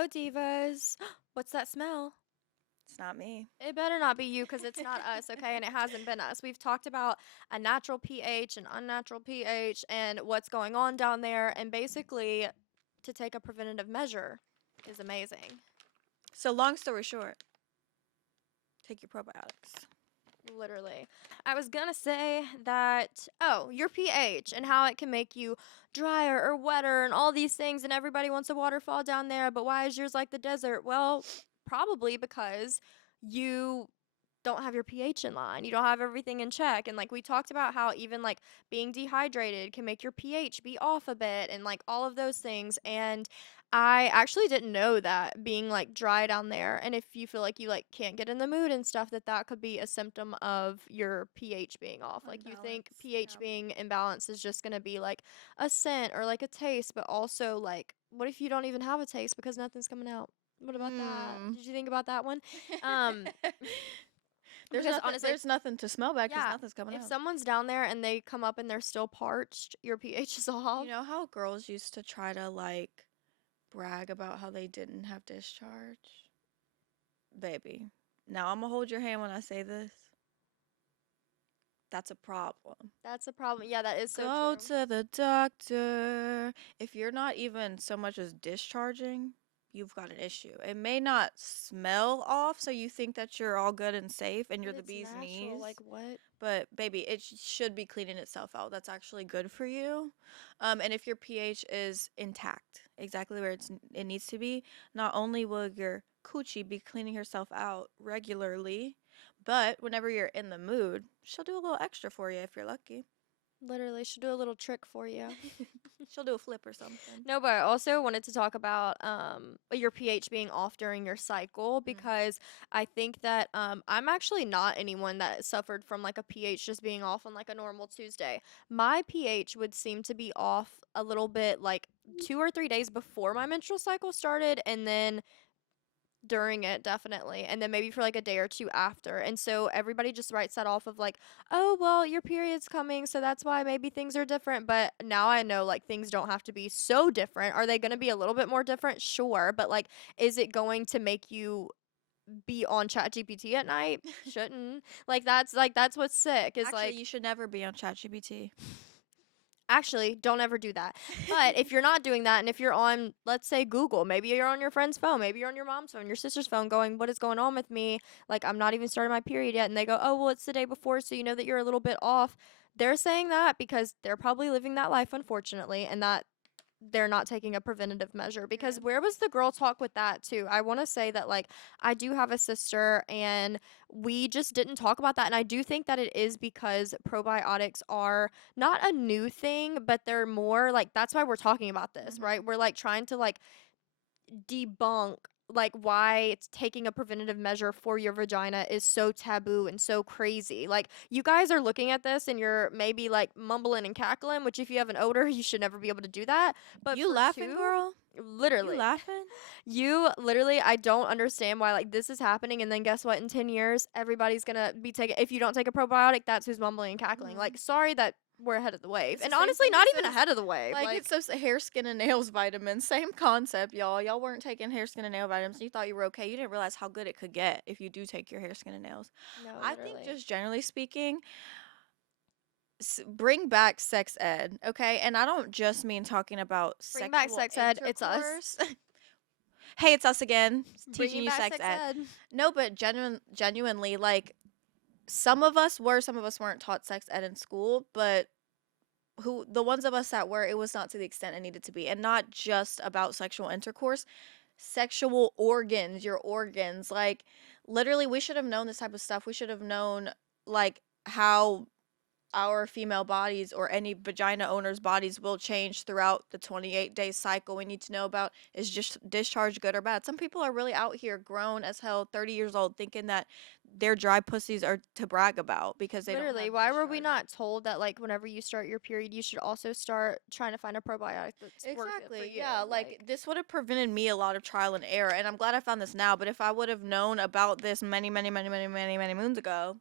Hello, divas. What's that smell? It's not me. It better not be you because it's not us, okay? And it hasn't been us. We've talked about a natural pH and unnatural pH and what's going on down there. And basically, to take a preventative measure is amazing. So long story short, take your probiotics. Literally. I was gonna say that, your pH and how it can make you drier or wetter and all these things, and everybody wants a waterfall down there, but why is yours like the desert? Well, probably because you don't have your pH in line. You don't have everything in check. And like we talked about how even like being dehydrated can make your pH be off a bit and like all of those things. And I actually didn't know that being like dry down there and if you feel like you like can't get in the mood and stuff that could be a symptom of your pH being off. Like you think Unbalanced, pH yeah. being imbalanced is just going to be like a scent or like a taste, but also like what if you don't even have a taste because nothing's coming out? What about that? Mm. Did you think about that one? Um there's because nothing. honestly, There's nothing to smell bad because yeah, nothing's coming if out. someone's down there and they come up and they're still parched, your pH is You off. know how girls used to try to like brag about how they didn't have discharge? Baby. Now I'm gonna hold your hand when I say this. That's a problem. That's a problem. Yeah, that is so Go true. to the doctor. If you're not even so much as discharging, you've got an issue. It may not smell off, so you think that you're all good and safe and you're But the it's bee's natural. knees. Like what? But baby, it should be cleaning itself out. That's actually good for you. And if your pH is intact, exactly where it needs to be, not only will your coochie be cleaning herself out regularly, but whenever you're in the mood, she'll do a little extra for you if you're lucky. Literally, should do a little trick for you. She'll do a flip or something. No, but I also wanted to talk about your pH being off during your cycle Mm. because I think that I'm actually not anyone that suffered from like a pH just being off on like a normal Tuesday. My pH would seem to be off a little bit like 2 or 3 days before my menstrual cycle started, and then during it definitely, and then maybe for like a day or two after. And so everybody just writes that off of like, oh well, your period's coming, so that's why maybe things are different. But now I know like things don't have to be so different. Are they going to be a little bit more different? Sure, but like is it going to make you be on ChatGPT at night? Shouldn't. That's what's sick is Actually, like, you should never be on ChatGPT. actually, don't ever do that. But if you're not doing that, and if you're on, let's say, Google, maybe you're on your friend's phone, maybe you're on your mom's phone, your sister's phone, going, what is going on with me? Like, I'm not even starting my period yet. And they go, oh, well, it's the day before, so you know that you're a little bit off. They're saying that because they're probably living that life, unfortunately, and that they're not taking a preventative measure. Because True. where was the girl talk with that too? I want to say that like I do have a sister and we just didn't talk about that, and I do think that it is because probiotics are not a new thing, but they're more like, that's why we're talking about this, right? We're like trying to like debunk like why it's taking a preventative measure for your vagina is so taboo and so crazy. Like you guys are looking at this and you're maybe like mumbling and cackling, which if you have an odor, you should never be able to do that. But You for laughing, two, girl? You literally, laughing? you literally, I don't understand why like this is happening. And then guess what? In 10 years, everybody's gonna be taking, if you don't take a probiotic, that's who's mumbling and cackling. Like, sorry that we're ahead of the wave. It's And the same honestly, thing not as even those, ahead of the wave. like it's those hair, skin, and nails vitamins. Same concept, y'all. Y'all weren't taking hair, skin, and nail vitamins. You thought you were okay. You didn't realize how good it could get if you do take your hair, skin, and nails. no, I think literally. just generally speaking, bring back sex ed, okay? And I don't just mean talking about Bring back sexual sex ed. It's us. intercourse. Hey, it's us again, teaching Bringing you back sex sex ed. ed. No, but genuinely, like some of us weren't taught sex ed in school, but who the ones of us that were, it was not to the extent it needed to be, and not just about sexual intercourse, sexual organs, your organs, like literally, we should have known this type of stuff. We should have known like how our female bodies or any vagina owner's bodies will change throughout the 28-day cycle. We need to know about, is just discharge good or bad. Some people are really out here grown as hell, 30 years old, thinking that their dry pussies are to brag about because they don't Literally, have why were we discharge. not told that like whenever you start your period, you should also start trying to find a probiotic that's worth it for Exactly. you? Yeah, like this would have prevented me a lot of trial and error, and I'm glad I found this now, but if I would have known about this many moons ago,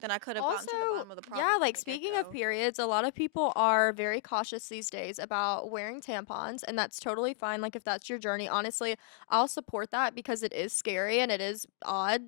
then I could have gotten Also, to the bottom of the yeah, problem from like the speaking of get-go. periods, a lot of people are very cautious these days about wearing tampons, and that's totally fine. Like, if that's your journey, honestly, I'll support that because it is scary and it is odd.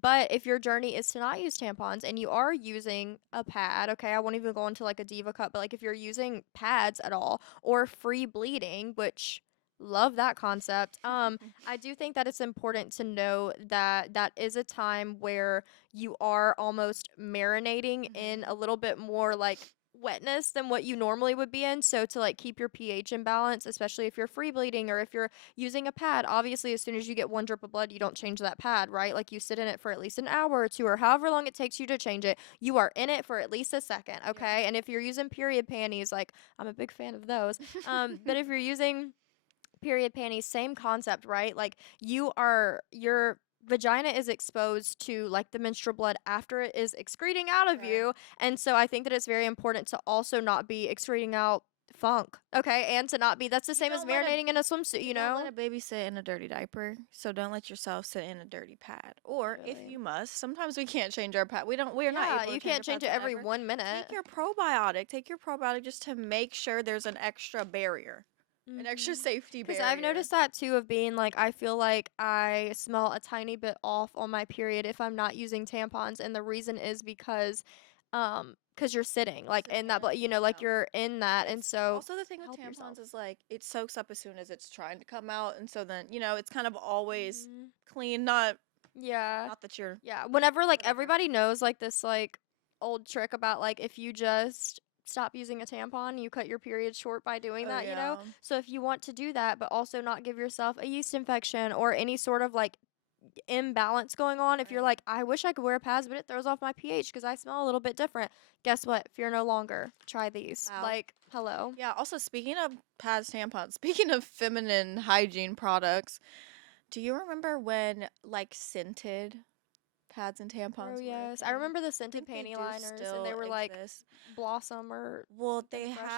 But if your journey is to not use tampons and you are using a pad, okay, I won't even go into like a diva cup, but like if you're using pads at all or free bleeding, which love that concept. I do think that it's important to know that that is a time where you are almost marinating in Mhm. a little bit more like wetness than what you normally would be in. So to like keep your pH in balance, especially if you're free bleeding or if you're using a pad, obviously as soon as you get one drip of blood, you don't change that pad, right? Like you sit in it for at least an hour or two or however long it takes you to change it. You are in it for at least a second, Yeah. okay? And if you're using period panties, like I'm a big fan of those. But if you're using period panties, same concept, right? Like your vagina is exposed to like the menstrual blood after it is excreting out of Right. you. And so I think that it's very important to also not be excreting out funk. Okay. And to not be that's the You same as don't let a marinating in a swimsuit, you you don't let know? a baby sit in a dirty diaper, so don't let yourself sit in a dirty pad. Or if Literally. you must, sometimes we can't change our pad. We are not Yeah, able to you change can't our change pads it every whenever. 1 minute. Take your probiotic just to make sure there's an extra barrier, an extra Mhm. safety Because I've barrier. noticed that too of being like I feel like I smell a tiny bit off on my period if I'm not using tampons, and the reason is because you're sitting like Sitting in in that, it, but like yeah. you're in that, and It's so also the thing with help yourself. tampons is like it soaks up as soon as it's trying to come out, and so then it's kind of always Hmm. clean. Not Yeah, not that you're yeah. Whenever like whatever. everybody knows like this like old trick about like if you just stop using a tampon, you cut your period short by doing Oh that. yeah. So if you want to do that, but also not give yourself a yeast infection or any sort of like imbalance going on, if you're Right. like, I wish I could wear pads, but it throws off my pH because I smell a little bit different. Guess what? Fear no longer. Try these. Wow. Like, hello. Yeah, also speaking of pads, tampons, speaking of feminine hygiene products, do you remember when like scented pads and Girl, tampons were a yes. I thing? remember the I scented think they panty do liners, and still they were like exist. blossom or Well, something fresh,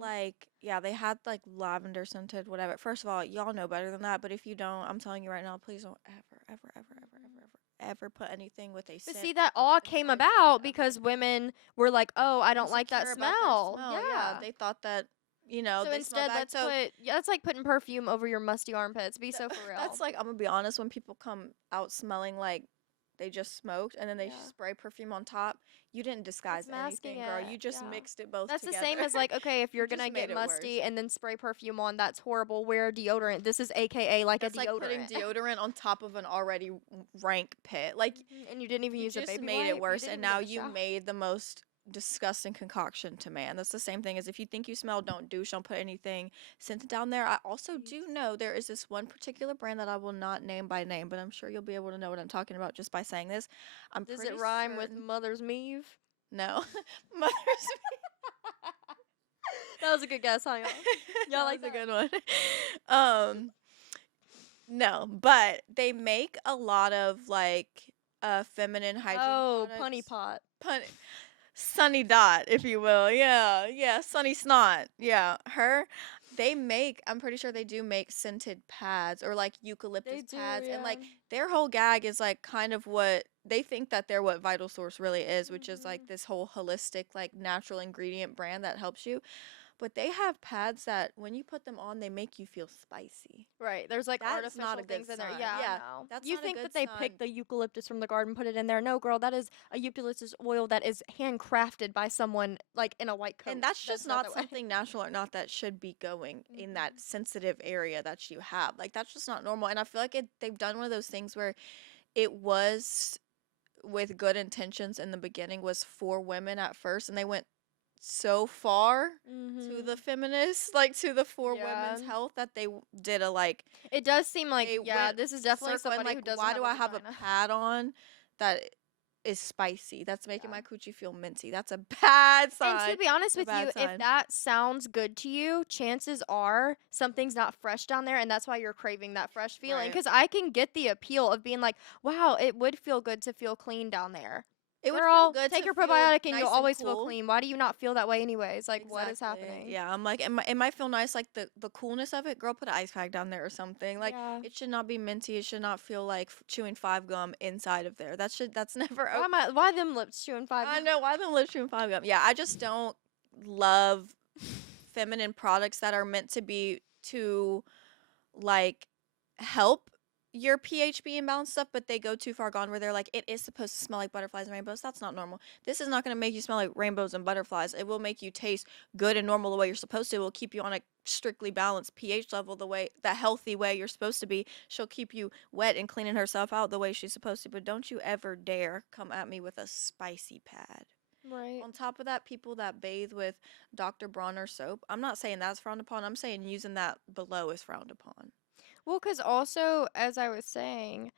like linen. they had like lavender scented, whatever. First of all, y'all know better than that, but if you don't, I'm telling you right now, please don't ever, ever, ever, ever, Mhm. ever, ever, ever put anything with a But scent see, that of all the came type you about ever. because women were like, oh, I don't like that Insecure about their smell. smell. Yeah, Yeah. they thought that, So they smell instead, bad. let's So put, yeah, that's like putting perfume over your musty armpits. Be That, so for that's real. like I'm gonna be honest. When people come out smelling like they just smoked and then they Yeah. spray perfume on top, you didn't It's disguise masking anything, girl. it. You just Yeah. mixed it both That's the together. same as like, okay, if You you're just gonna get made it worse. musty and then spray perfume on, that's horrible. Wear deodorant. This is AKA like a That's like putting deodorant. deodorant on top of an already rank pit. Like And you didn't even you use a just baby made it wipe. You worse, didn't and even now get the you shower. made the most disgusting concoction to man. That's the same thing as if you think you smell, don't douche, don't put anything scented down there. I also Please. do know there is this one particular brand that I will not name by name, but I'm sure you'll be able to know what I'm talking about just by saying this. I'm Does it pretty rhyme with certain. Mother's Meave? No, Mother's That was a good guess, huh, y'all? Y'all that like was a that? good one. Um, no, but they make a lot of like feminine hygiene Oh, punny products. pot. Pun Sunny Dot, if you will. Yeah, yeah, Sunny Snot. Yeah, her. They make. I'm pretty sure they do make scented pads or like They eucalyptus do, pads, and yeah. like their whole gag is like kind of what they think that they're what Vital Source really is, which is like Mhm. this whole holistic like natural ingredient brand that helps you. But they have pads that when you put them on, they make you feel spicy. Right. There's like That is not artificial a good things in there. sign. Yeah, I Yeah, know. that's You not a think good that they sign. picked the eucalyptus from the garden, put it in there. No, girl, that is a eucalyptus oil that is handcrafted by someone like in a white coat. And that's just That's not not that way. something natural or not that should be going in that Mhm. sensitive area that you have. Like that's just not normal. And I feel like they've done one of those things where it was with good intentions in the beginning was for women at first and they went so far to the Mhm. feminists, like to the for Yeah. women's health that they did a like It does seem like they yeah, went this is definitely circle and somebody like who doesn't why have do a I have a vagina. pad on that is spicy? That's making Yeah. my coochie feel minty. That's a bad And to sign. be honest A with you, bad if sign. that sounds good to you, chances are something's not fresh down there, and that's why you're craving that fresh feeling. Right. Because I can get the appeal of being like, wow, it would feel good to feel clean down there. It would feel Girl, good take to your feel probiotic and you'll nice and always feel cool. clean. Why do you not feel that way anyways? Like, what is Exactly. happening? Yeah, I'm like, it might feel nice, like the coolness of it. Girl, put an ice pack down there or something. Like, Yeah. it should not be minty. It should not feel like chewing five gum inside of there. That's never. Why them lips chewing 5 I know why them lips chewing five gum. Yeah, I just don't love feminine products that are meant to be to like help your pH be imbalanced stuff, but they go too far gone where they're like, it is supposed to smell like butterflies and rainbows. That's not normal. This is not going to make you smell like rainbows and butterflies. It will make you taste good and normal the way you're supposed to. It will keep you on a strictly balanced pH level, the healthy way you're supposed to be. She'll keep you wet and cleaning herself out the way she's supposed to. But don't you ever dare come at me with a spicy pad. Right. On top of that, people that bathe with Dr. Bronner soap, I'm not saying that's frowned upon. I'm saying using that below is frowned upon. Well, because also, as I was saying,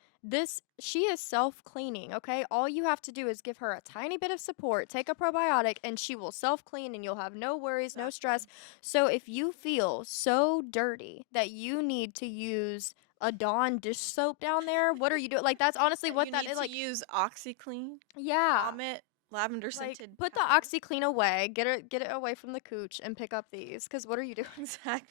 she is self cleaning, okay? All you have to do is give her a tiny bit of support, take a probiotic, and she will self clean and you'll have no worries, no stress. Exactly. So if you feel so dirty that you need to use a Dawn dish soap down there, what are you doing? Like, that's honestly That what you that need is. to Like, use OxyClean, yeah. Vomit, lavender Like, scented put the powder. OxyClean away, get it away from the cooch, and pick up these. Because what are you doing? Exactly.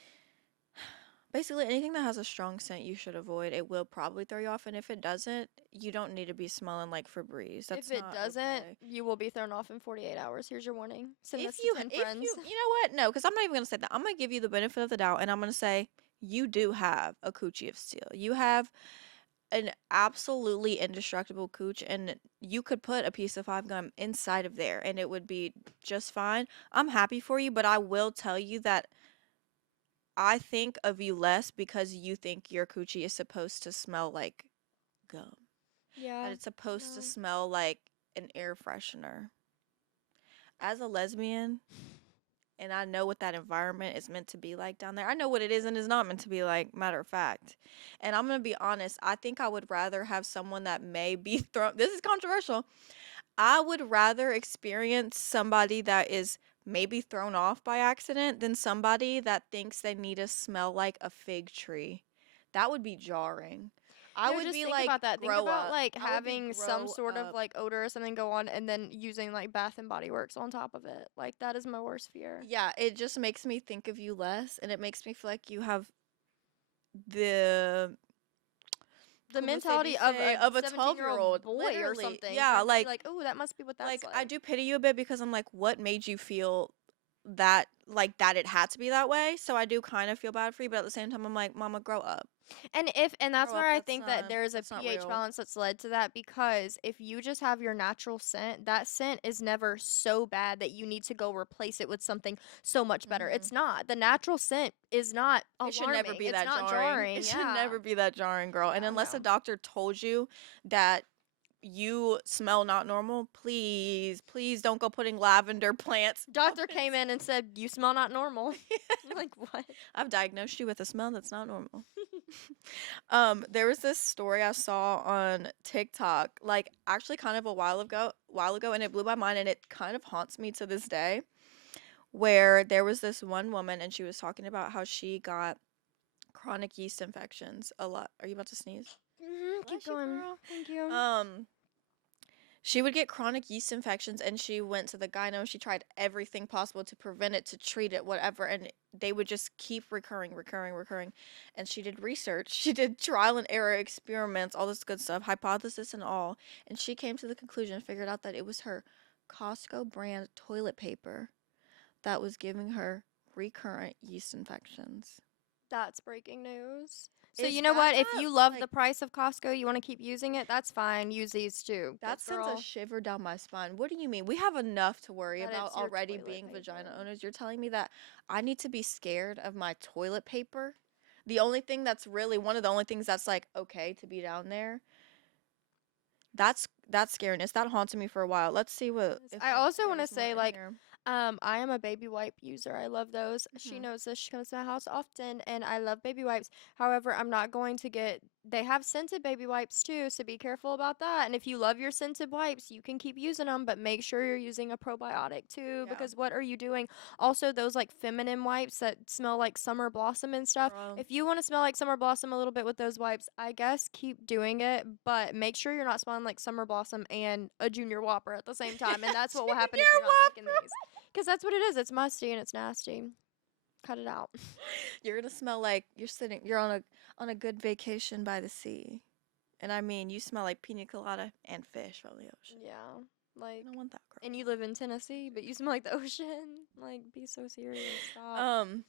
Basically, anything that has a strong scent you should avoid. It will probably throw you off, and if it doesn't, you don't need to be smelling like Febreze. That's If it not doesn't, okay. you will be thrown off in 48 hours. Here's your warning. Send If this to you, 10 if friends. you know what? No, because I'm not even gonna say that. I'm gonna give you the benefit of the doubt, and I'm gonna say you do have a coochie of steel. You have an absolutely indestructible cooch, and you could put a piece of five gum inside of there, and it would be just fine. I'm happy for you, but I will tell you that I think of you less because you think your coochie is supposed to smell like gum. That Yeah. it's supposed to No. smell like an air freshener. As a lesbian, and I know what that environment is meant to be like down there. I know what it is and is not meant to be like, matter of fact. And I'm going to be honest, I think I would rather have someone that may be thrown. This is controversial. I would rather experience somebody that is maybe thrown off by accident than somebody that thinks they need to smell like a fig tree. That would be jarring. I No, would just be think like, about that. Think grow about up. like I would be having some grow sort of up. like odor or something go on and then using like Bath and Body Works on top of it. Like that is my worst fear. Yeah, it just makes me think of you less, and it makes me feel like you have the The como se mentality of dice a of a 17-year-old 12-year-old, boy or literally. something for Yeah, it to be like, "Oh, that must be what that's like I like." do pity you a bit because I'm like, what made you feel that like that it had to be that way? So I do kind of feel bad for you, but at the same time, I'm like, Mama, grow up, And that's grow up. where I think that there's a That's not pH real. balance that's led to that because if you just have your natural scent, that scent is never so bad that you need to go replace it with something so much better. Hmm. It's not. The natural scent is not It should never alarming. be It's that not jarring. It jarring. should Yeah. never be that jarring, girl. And Yeah, unless a no. doctor told you that you smell not normal, please, please don't go putting lavender plants up Doctor came in and said, "You smell not normal." I'm like, "What?" I've diagnosed you with a smell that's not normal. There was this story I saw on TikTok, like actually kind of a while ago, and it blew my mind, and it kind of haunts me to this day. Where there was this one woman, and she was talking about how she got chronic yeast infections a lot. Are you about to sneeze? Keep Bless you, going. girl. Thank you. She would get chronic yeast infections, and she went to the gyno. She tried everything possible to prevent it, to treat it, whatever, and they would just keep recurring, recurring, recurring. And she did research. She did trial and error experiments, all this good stuff, hypothesis and all. And she came to the conclusion, figured out that it was her Costco brand toilet paper that was giving her recurrent yeast infections. That's breaking news. So Is you know that what? If not you love like the price of Costco, you want to keep using it, that's fine. Use these too. that But sends a girl, shiver down my spine. What do you mean? We have enough to worry that about it's your already toilet being vagina paper. owners. You're telling me that I need to be scared of my toilet paper? The only thing that's really one of the only things that's like okay to be down there. That's scariness. That haunted me for a while. Let's see what Yes, if I like also there want to was more say in like here. I am a baby wipe user. I love those. She Hmm. knows this. She comes to my house often, and I love baby wipes. However, I'm not going to get. They have scented baby wipes too, so be careful about that. And if you love your scented wipes, you can keep using them, but make sure you're using a probiotic too, Yeah. because what are you doing? Also, those like feminine wipes that smell like summer blossom and stuff. Girl. If you want to smell like summer blossom a little bit with those wipes, I guess keep doing it, but make sure you're not smelling like summer blossom and a junior whopper at the same time. And that's what will happen if Junior you're not taking Whopper. these. Because that's what it is. It's musty and it's nasty. Cut it out. You're gonna smell like you're on a good vacation by the sea. And I mean, you smell like pina colada and fish from the ocean. Yeah. Like, I don't want that, and you girl. live in Tennessee, but you smell like the ocean. Like, be so serious. Stop. Um,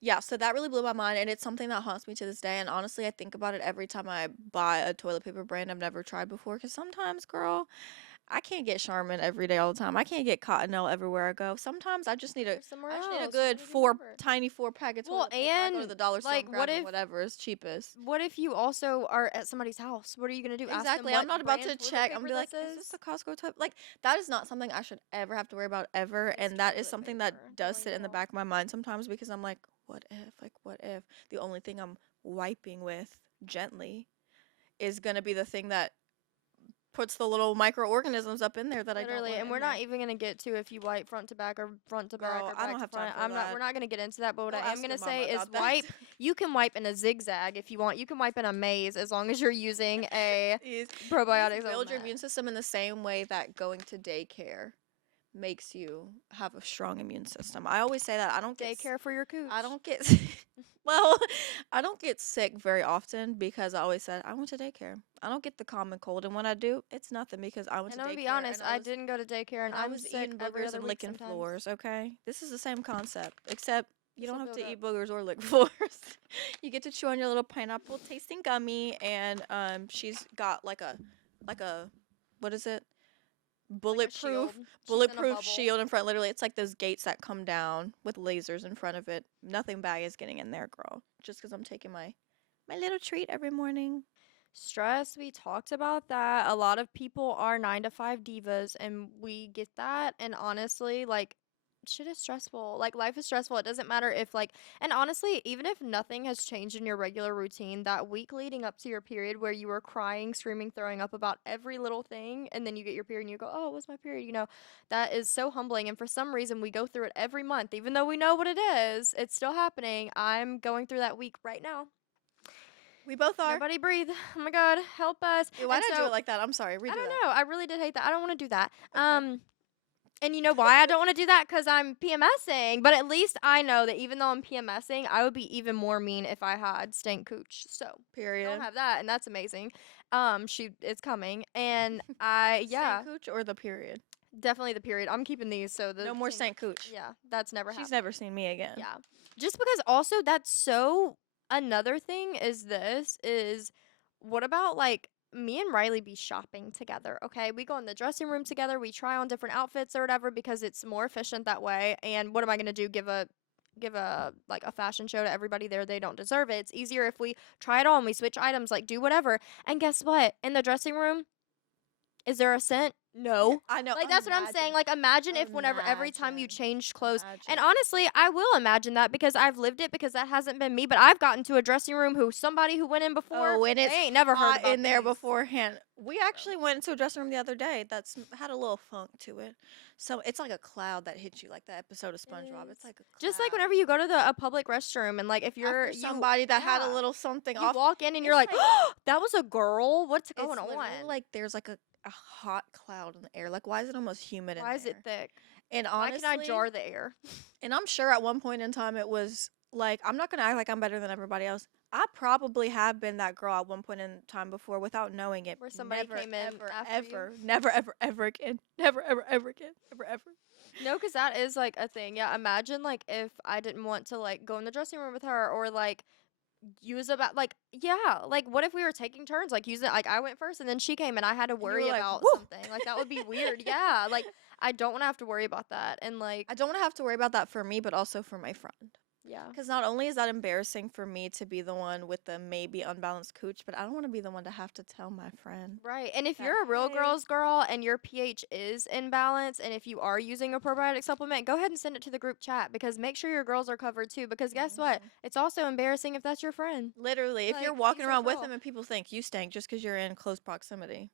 yeah, so that really blew my mind, and it's something that haunts me to this day. And honestly, I think about it every time I buy a toilet paper brand I've never tried before. Because sometimes, girl, I can't get Charmin every day all the time. I can't get Cottonelle everywhere I go. Sometimes Go somewhere I just need a else. You good gotta get over it. tiny 4 pack of Well, toilet paper. I go to and the dollar store like, and grabbing whatever is cheapest. what if you also are at somebody's house? What are you gonna do? Ask them Exactly. what I'm not about to brand toilet check. I'm paper be like, this is this is? a Costco type? Like, that is not something I should ever have to worry about ever. It's And that is toilet something paper. that They're does like, sit in the no. back of my mind sometimes because I'm like, what if? Like, what if the only thing I'm wiping with gently is going to be the thing that puts the little microorganisms up in there that I don't Literally, want and in we're there? not even gonna get to if you wipe front to back or front to back Girl, or I back don't to have time front. for I'm not. We're that. not gonna get into that. But what Go I am ask your gonna mama say is about that. wipe. You can wipe in a zigzag if you want. You can wipe in a maze as long as you're using a Is probiotic build your supplement. immune system in the same way that going to daycare makes you have a strong immune system. I always say that Daycare for your cooch. I don't get well, I don't get sick very often because I always said I went to daycare. I don't get the common cold, and when I do, it's nothing because I went And to I'm gonna be daycare honest, I didn't go to daycare, and and I I'm was sick eating every boogers other and week licking sometimes. floors. Okay, this is the same concept, except you don't This'll have build to up. eat boogers or lick floors. You get to chew on your little pineapple tasting gummy, and she's got like a what is it? Like a shield. She's in a Bulletproof bubble. shield in front. Literally, it's like those gates that come down with lasers in front of it. Nothing bad is getting in there, girl. Just because I'm taking my little treat every morning. Stress, we talked about that. A lot of people are 9 to 5 divas, and we get that. And honestly, like, shit is stressful. Like, life is stressful. It doesn't matter if, like, and honestly, even if nothing has changed in your regular routine, that week leading up to your period where you were crying, screaming, throwing up about every little thing, and then you get your period and you go, oh, it was my period, that is so humbling. And for some reason, we go through it every month, even though we know what it is, it's still happening. I'm going through that week right now. We both are. Nobody breathe. Oh my God, help us. Why And did I do so it like that? I'm sorry. I Redo don't that. know. I really did hate that. I don't want to do that. Okay. And you know why I don't want to do that? Because I'm PMSing. But at least I know that even though I'm PMSing, I would be even more mean if I had stank cooch. So Period. don't have that, and that's amazing. It's coming, and yeah, Saint Cooch or the period? definitely the period. I'm keeping these, so the No more stink- Saint Cooch. yeah, that's never She's happened. never seen me again. Yeah. Just because also that's so another thing is what about like me and Riley be shopping together, okay? We go in the dressing room together, we try on different outfits or whatever because it's more efficient that way. And what am I going to do? Give a like a fashion show to everybody there. They don't deserve it. It's easier if we try it on, we switch items, like do whatever. And guess what? In the dressing room, is there a scent? No. I know. Like that's what I'm saying. Like imagine if whenever every time you Imagine. changed clothes. And Imagine. honestly, I will imagine that because I've lived it because that hasn't been me, but I've gotten to a dressing room who somebody who went in before, Oh, and they it's ain't never heard hot about in there these. beforehand. We actually went into a dressing room the other day that's had a little funk to it. So it's like a cloud that hits you, like that episode of SpongeBob. It's like a cloud. Just like whenever you go to a public restroom and like if you're After somebody that had a yeah, little something you off, walk in and you're it's like, like- oh, that was a girl. What's it's going literally on? like there's like a hot cloud in the air. Like, why is it almost humid in Why is there? it thick? And Why can I honestly, jar the air? and I'm sure at one point in time it was like, I'm not gonna act like I'm better than everybody else. I probably have been that girl at one point in time before without knowing it. Where somebody Never, came in ever, after you? ever, never, ever, ever again. Never, ever, ever again. Ever, ever. No, because that is like a thing. Yeah, imagine like if I didn't want to like go in the dressing room with her or like use about like yeah, like what if we were taking turns like use it like I went first and then she came and I had to you were worry like, about "Woo!" something. Like that would be weird. Yeah, like I don't want to have to worry about that. And like I don't want to have to worry about that for me, but also for my friend. Yeah. Because not only is that embarrassing for me to be the one with the maybe unbalanced cooch, but I don't want to be the one to have to tell my friend Right. And if that, you're a real hey, girl's girl and your pH is in balance, and if you are using a probiotic supplement, go ahead and send it to the group chat because make sure your girls are covered too. Because guess what? mhm. It's also embarrassing if that's your friend. Literally, if you're Like, walking he's your around with them girl. and people think you stink just because you're in close proximity,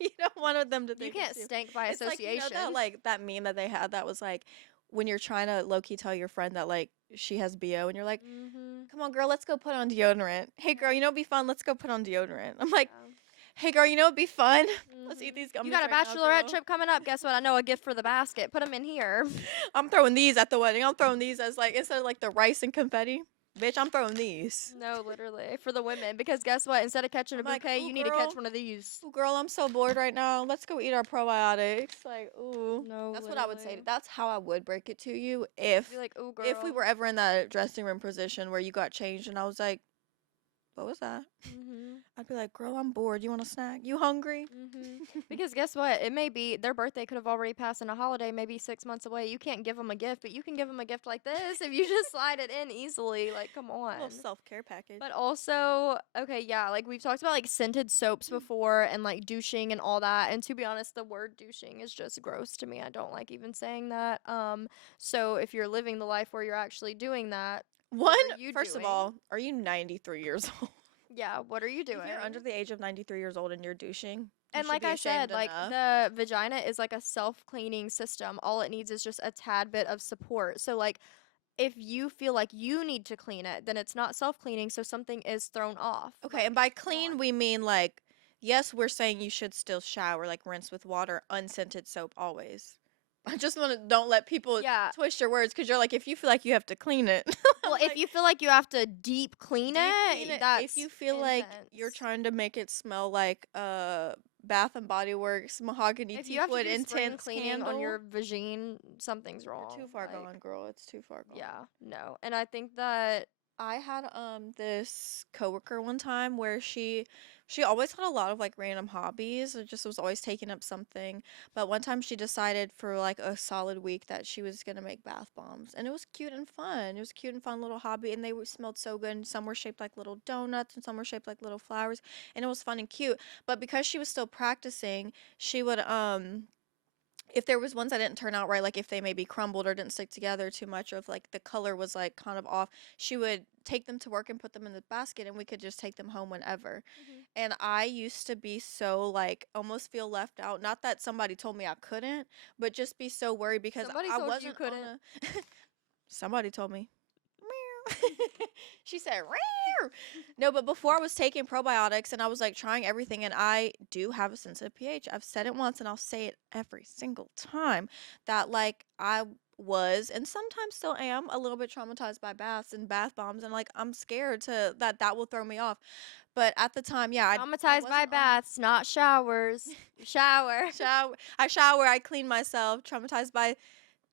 you don't want them to You think it can't too. stink by It's like, that association. that meme that they had that was like when you're trying to low key tell your friend that like she has BO and you're like, Mm-hmm. come on, girl, let's go put on deodorant. Hey, girl, you know it'd be fun. Let's go put on deodorant. I'm like, Yeah. hey, girl, you know it'd be fun. Let's eat Mm-hmm. these You gummies got a right now, bachelorette girl. trip coming up. Guess what? I know a gift for the basket. Put them in here. I'm throwing these at the wedding. I'm throwing these as like instead of like the rice and confetti. Bitch, I'm throwing these. No, literally. For the women. Because guess what? Instead of catching a I'm like, bouquet, ooh, you need to catch girl. one of these. Ooh, girl, I'm so bored right now. Let's go eat our probiotics. Like, ooh. No, That's what I would say. literally. That's how I would break it to you Be like, oh, if we girl. were ever in that dressing room position where you got changed and I was like, what was that? Mm-hmm. I'd be like, girl, I'm bored. You want a snack? You hungry? Because guess what? It may be their birthday could have already passed in a holiday, maybe 6 months away. You can't give them a gift, but you can give them a gift like this if you just slide it in easily. Like, come A little on. self-care package. But also, okay, yeah, like we've talked about like scented soaps before and like douching and all that. And to be honest, the word douching is just gross to me. I don't like even saying that. So if you're living the life where you're actually doing that, One, what are you first of doing? all, are you 93 years old? Yeah, what are you If you're doing? under the age of 93 years old and you're douching, you And should like be I ashamed said, like enough. the vagina is like a self-cleaning system. All it needs is just a tad bit of support. So like if you feel like you need to clean it, then it's not self-cleaning, so something is thrown off. Okay, and Like, by come clean, on. we mean like, yes, we're saying you should still shower, like rinse with water, unscented soap always. I just want to don't let people Yeah. twist your words because you're like, if you feel like you have to clean it, Well, I'm if like, you feel like you have to deep clean deep clean it, it. If that's you feel like you're intense. trying to make it smell like Bath and Body Works mahogany If you have to teakwood do spring intense cleaning on candle, your vagine, something's you're wrong. too far Like, gone, girl. It's too far gone. yeah, no. And I think that I had this coworker one time where she always had a lot of like random hobbies. It just was always taking up something. But one time she decided for like a solid week that she was gonna make bath bombs, and it was cute and fun. It was a cute and fun little hobby, and smelled so good. And some were shaped like little donuts, and some were shaped like little flowers, and it was fun and cute. But because she was still practicing, she would if there was ones that didn't turn out right, like if they maybe crumbled or didn't stick together too much, or if like the color was like kind of off, she would take them to work and put them in the basket, and we could just take them home whenever. mhm. And I used to be so like almost feel left out. Not that somebody told me I couldn't, but just be so worried because Somebody I told you wasn't on couldn't. a. Somebody told me. Meow. She said, "Meow." No, but before I was taking probiotics and I was like trying everything, and I do have a sensitive pH. I've said it once and I'll say it every single time that like I was and sometimes still am a little bit traumatized by baths and bath bombs, and like I'm scared to that will throw me off. But at the time, yeah, I Traumatized by wasn't on a baths, not showers. Shower. shower. I shower, I clean myself, traumatized by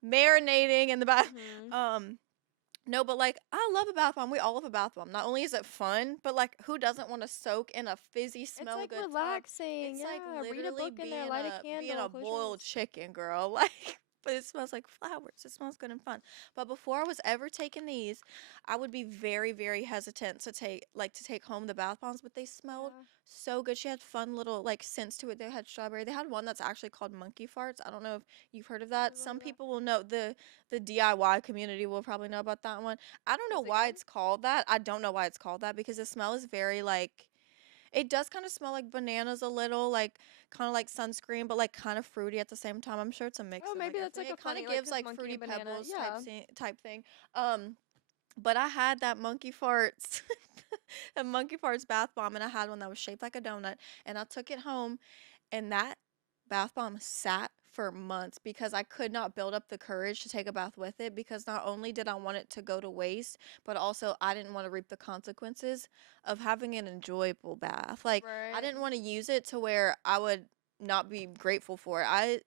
marinating in the bath. Mhm. Um no, but like I love a bath bomb. We all love a bath bomb. Not only is it fun, but like who doesn't want to soak in a fizzy, It's smell like good tub? relaxing. It's like Yeah, read a literally book in there, light a being candle, a close your boiled eyes. chicken, girl. Like, but it smells like flowers. It smells good and fun. But before I was ever taking these, I would be very, very hesitant to take home the bath bombs. But they smelled Yeah. so good. She had fun little like scents to it. They had strawberry. They had one that's actually called monkey farts. I don't know if you've heard of that. Never heard Some of that. people will know the DIY community will probably know about that one. I don't know Is it why good? it's called that. I don't know why it's called that because the smell is very like it does kind of smell like bananas a little, like kind of like sunscreen, but like kind of fruity at the same time. I'm sure it's a mix Oh, of like maybe that's everything. like a It kind funny, of like, gives cause like monkey fruity and banana. pebbles Yeah. type thing. But I had that monkey farts, a monkey farts bath bomb, and I had one that was shaped like a donut, and I took it home, and that bath bomb sat for months because I could not build up the courage to take a bath with it because not only did I want it to go to waste, but also I didn't want to reap the consequences of having an enjoyable bath. Like I Right. didn't want to use it to where I would not be grateful for it. I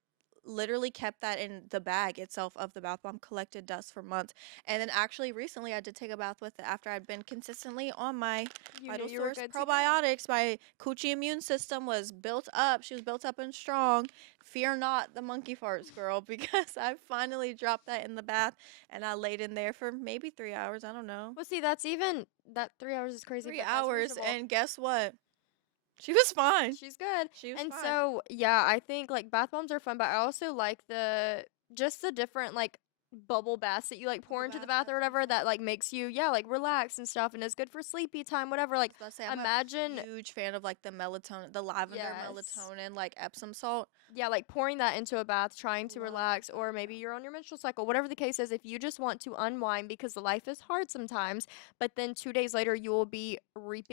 literally kept that in the bag itself of the bath bomb, collected dust for months. And then actually recently I did take a bath with it after I'd been consistently on my You knew Vital you were Source good to go. probiotics. My coochie immune system was built up. She was built up and strong. Fear not the monkey farts, girl, because I finally dropped that in the bath and I laid in there for maybe 3 hours. I don't know. Well, see, that's even that 3 hours is crazy, Three but that's hours. reasonable. And guess what? She was fine. She's good. She was And fine. so, yeah, I think like bath bombs are fun, but I also like the just the different like bubble baths that you like pour Bubble into the bath, bath or that's so whatever fun. that like makes you like relax and stuff and is good for sleepy time, whatever. I Like was about to say, I'm a imagine huge fan of like the melatonin, the lavender yes. melatonin, like Epsom salt. Yeah, like pouring that into a bath, trying to Love relax, that, or maybe yeah. you're on your menstrual cycle, whatever the case is, if you just want to unwind because life is hard sometimes, but then 2 days later you will be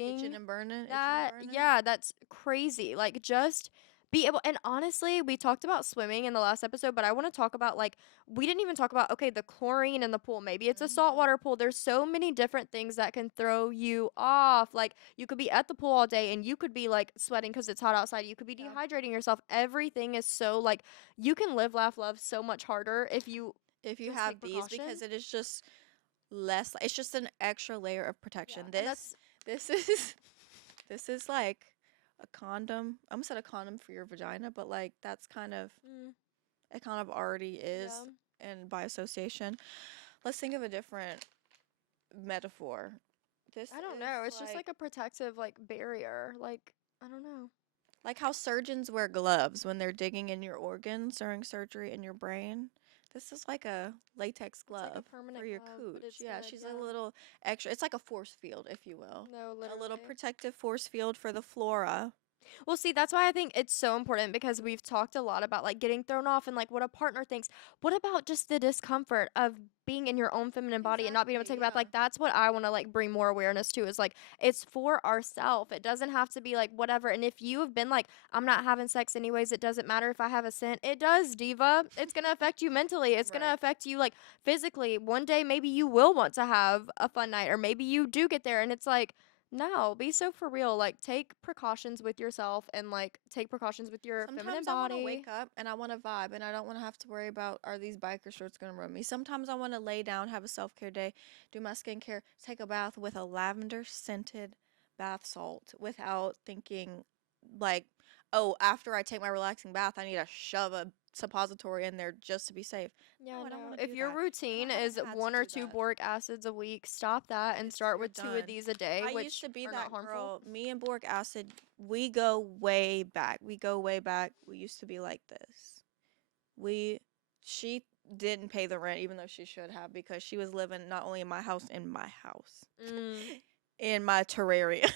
Itching reaping and burning, itching and that. burning. Yeah, that's crazy. Like, just be able, and honestly, we talked about swimming in the last episode, but I want to talk about like, we didn't even talk about, okay, the chlorine in the pool. Maybe it's a Mm-hmm. saltwater pool. There's so many different things that can throw you off. Like, you could be at the pool all day and you could be like sweating because it's hot outside. You could be Yeah. dehydrating yourself. Everything is so like, you can live, laugh, love so much harder if you If you just have take these, precaution. because it is just less. It's just an extra layer of Yeah, protection. and This is this is like a condom. I almost said a condom for your vagina, but like that's kind of mm, it. Kind of already is, yeah. and by association. Let's think of a different metaphor. This I don't is know. It's just like a protective like barrier. Like I don't know. like how surgeons wear gloves when they're digging in your organs during surgery in your brain. This is like a latex It's like a glove for permanent your glove, but cooch. it's Yeah, good. she's a Yeah. little extra. It's like a force field, if you will. No, A little literally. protective force field for the flora. Well, see, that's why I think it's so important because we've talked a lot about like getting thrown off and like what a partner thinks. What about just the discomfort of being in your own feminine body and not being able to Exactly, take a bath? yeah. Like that's what I want to like bring more awareness to is like it's for ourself. It doesn't have to be like whatever. And if you have been like, I'm not having sex anyways, it doesn't matter if I have a scent. It does, diva. It's gonna affect you mentally. It's gonna Right. affect you like physically. One day maybe you will want to have a fun night, or maybe you do get there and it's like no, be so for real. Like, take precautions with yourself and like take precautions with your feminine Sometimes I want to body. wake up and I want to vibe and I don't want to have to worry about are these biker shorts going to run me. Sometimes I want to lay down, have a self-care day, do my skincare, take a bath with a lavender scented bath salt without thinking like, oh, after I take my relaxing bath, I need to shove a suppository in there just to be safe. Yeah, No, I don't no. want to If do your that. And routine I haven't is had to one or do two that. boric acids a week, stop that and start You're with two of done. these a day, I used which to be are not that harmful. girl. Me and boric acid, we go way back. We go way back. We used to be like this. We she didn't pay the rent even though she should have because she was living not only in my house, Mm, in my terrarium.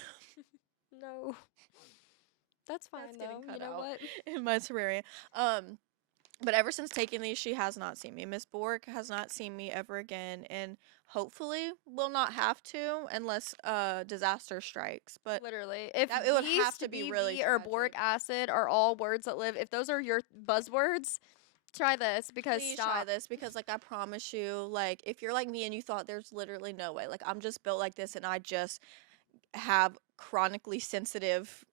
no. That's That's fine getting though. You cut know out what? in my terrarium. But ever since taking these, she has not seen me. Miss Bork has not seen me ever again, and hopefully will not have to unless disaster strikes. But Literally. If that it would have yeast, to be really BV, or boric tragic. acid are all words that live, if those are your buzzwords, try this because Please try stop. this because like I promise you, like if you're like me and you thought there's literally no way, like I'm just built like this and I just have chronically sensitive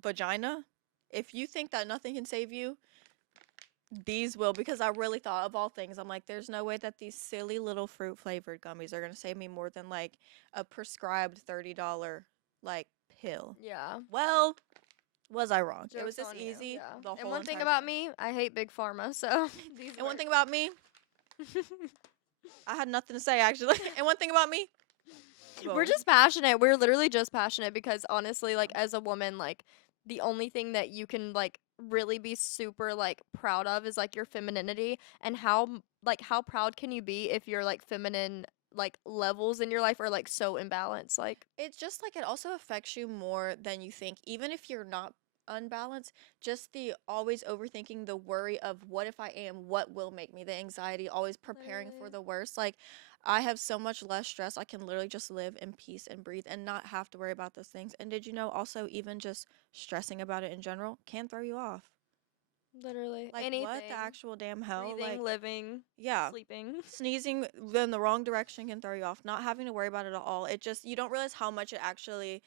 vagina. If you think that nothing can save you, these will because I really thought of all things. I'm like, there's no way that these silly little fruit flavored gummies are gonna save me more than like a prescribed $30 like pill. Yeah. Well, was I wrong? It was Joke's this on you. easy Yeah. the And whole one thing entire about time. me, I hate big pharma, so these And one work. thing about me, I had nothing to say actually. And one thing about me, We're boom. just passionate. We're literally just passionate because honestly, like as a woman, like the only thing that you can like really be super like proud of is like your femininity and like how proud can you be if your like feminine like levels in your life are like so imbalanced like It's just like it also affects you more than you think, even if you're not unbalanced. Just the always overthinking, the worry of what if I am, what will make me, the anxiety, always preparing for literally. the worst. Like, I have so much less stress. I can literally just live in peace and breathe and not have to worry about those things. And did you know also, even just stressing about it in general can throw you off? Literally Like, what the anything. actual damn hell? Breathing, Like, living, yeah. sleeping. Sneezing in the wrong direction can throw you off. Not having to worry about it at all. It just, you don't realize how much it actually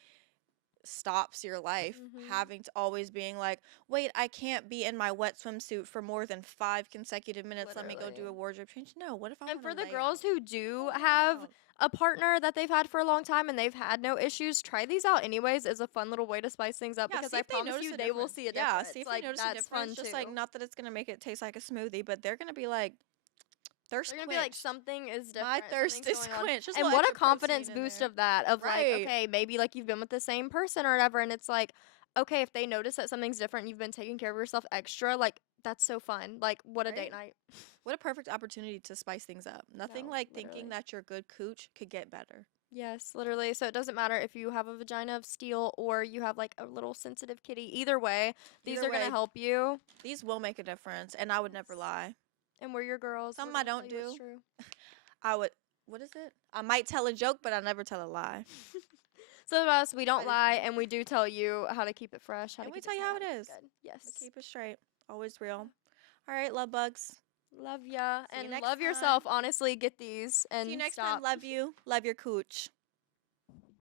stops your life Mhm. having to always being like, wait, I can't be in my wet swimsuit for more than 5 consecutive minutes. Let me go do Literally. a wardrobe change. No, what if I And want to for the lay girls out? who I do want to lay have out. a partner that they've had for a long time and they've had no issues, try these out anyways. It's a fun little way to spice things up Yeah, because see I if they promise notice you a they will difference. see a Yeah, see difference. if they Like notice a that's difference. fun Just like, too. not that it's gonna make it taste like a smoothie, but they're gonna be like, thirst They're gonna be like quenched. something is My different, thirst something's is going on. quenched. Just a And little what a extra confidence protein in boost there. of that of like, Right. okay, maybe like you've been with the same person or whatever and it's like, okay, if they notice that something's different, you've been taking care of yourself extra, like that's so fun. Like what a date Right? night. What a perfect opportunity to spice things up. Nothing No, like thinking literally. that your good cooch could get better. Yes, literally. So it doesn't matter if you have a vagina of steel or you have like a little sensitive kitty. Either way, these Either are going to way, help you. these will make a difference, and I would never Yes. lie. And we're your girls. We're Something I going to tell don't you what's do, true. I would. What is it? I might tell a joke, but I never tell a lie. So of us, we don't Everybody's lie different. and we do tell you how to keep it fresh, how to And we keep it tell you how it sad. is. Good. We Yes. keep it straight. Always real. All right, love bugs. Love ya. See you And next love time. yourself. Honestly, get these See you and next time. stop. Love you. Love your cooch.